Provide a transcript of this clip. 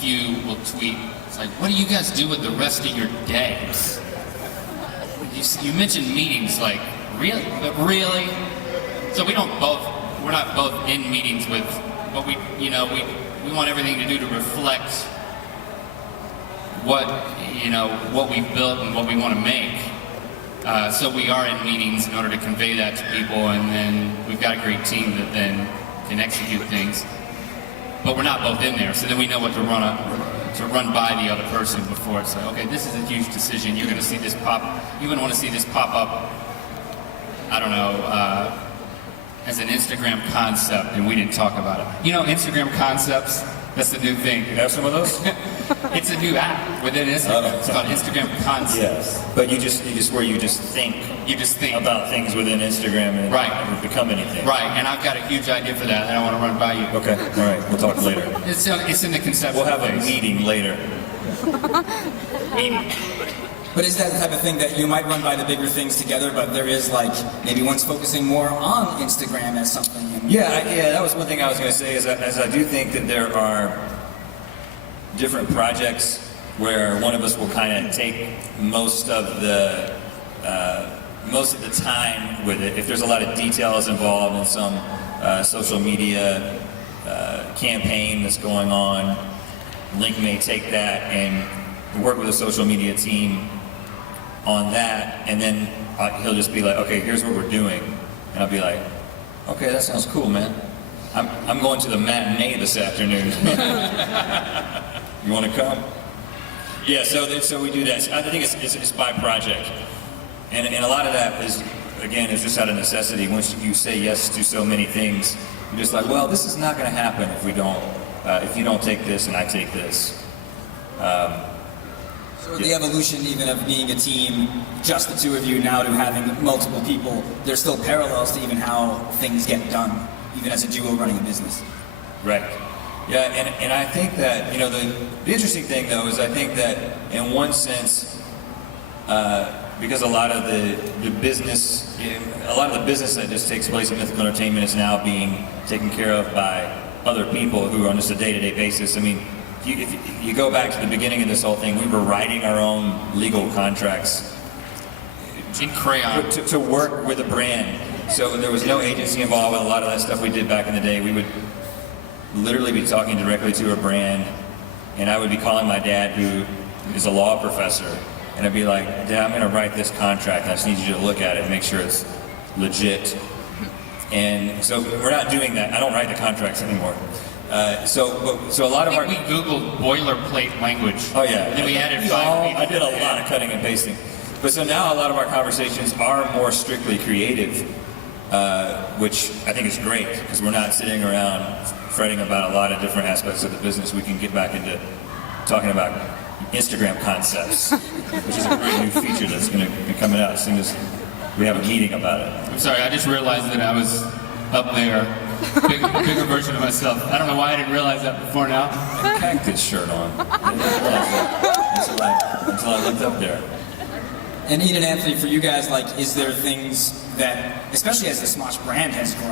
few will tweet, it's like, what do you guys do with the rest of your day? You mentioned meetings, like, really? Really? So we're not both in meetings with, but we want everything to do to reflect what we've built and what we want to make. So we are in meetings in order to convey that to people, and then we've got a great team that then can execute things. But we're not both in there, so then we know what to run by the other person before it's like, okay, this is a huge decision. You're going to see this you wouldn't want to see this pop up, I don't know, as an Instagram concept, and we didn't talk about it. You know, Instagram concepts, that's the new thing. You have some of those? It's a new app within Instagram. It's called Instagram Concepts. Yes, but you just think about things within Instagram and right. It never become anything. Right, and I've got a huge idea for that, and I want to run by you. Okay, all right, we'll talk later. It's in the conceptual We'll have phase. a meeting later. Meeting. But is that the type of thing that you might run by the bigger things together, but there is like, maybe one's focusing more on Instagram as something? Yeah, that was one thing I was going to say, is I do think that there are different projects where one of us will kind of take most of the time with it. If there's a lot of details involved in some social media campaign that's going on, Link may take that and work with a social media team on that, and then he'll just be like, okay, here's what we're doing. And I'll be like, okay, that sounds cool, man. I'm going to the matinee this afternoon. You want to come? Yeah, so we do that. I think it's by project. And a lot of that is just out of necessity. Once you say yes to so many things, you're just like, well, this is not going to happen if you don't take this and I take this. So the evolution even of being a team, just the two of you, now to having multiple people, there's still parallels to even how things get done, even as a duo running a business. Right. Yeah, and I think that, the interesting thing though is I think that in one sense, because a lot of the business that just takes place in mythical entertainment is now being taken care of by other people who are on just a day-to-day basis. I mean, if you go back to the beginning of this whole thing, we were writing our own legal contracts in crayon to work with a brand. So there was no agency involved with a lot of that stuff we did back in the day. We would literally be talking directly to a brand, and I would be calling my dad, who is a law professor, and I'd be like, Dad, I'm going to write this contract. I just need you to look at it and make sure it's legit. And so we're not doing that. I don't write the contracts anymore. So a lot of we Googled boilerplate language. Oh yeah. And then we added 5 people. I did a lot of cutting and pasting. But so now a lot of our conversations are more strictly creative, which I think is great, because we're not sitting around fretting about a lot of different aspects of the business. We can get back into talking about Instagram concepts, which is a great new feature that's going to be coming out as soon as we have a meeting about it. I'm sorry, I just realized that I was up there, bigger version of myself. I don't know why I didn't realize that before now. A cactus shirt on. I didn't realize that until I looked up there. And Ian and Anthony, for you guys, like, is there things that, especially as the Smosh brand has grown,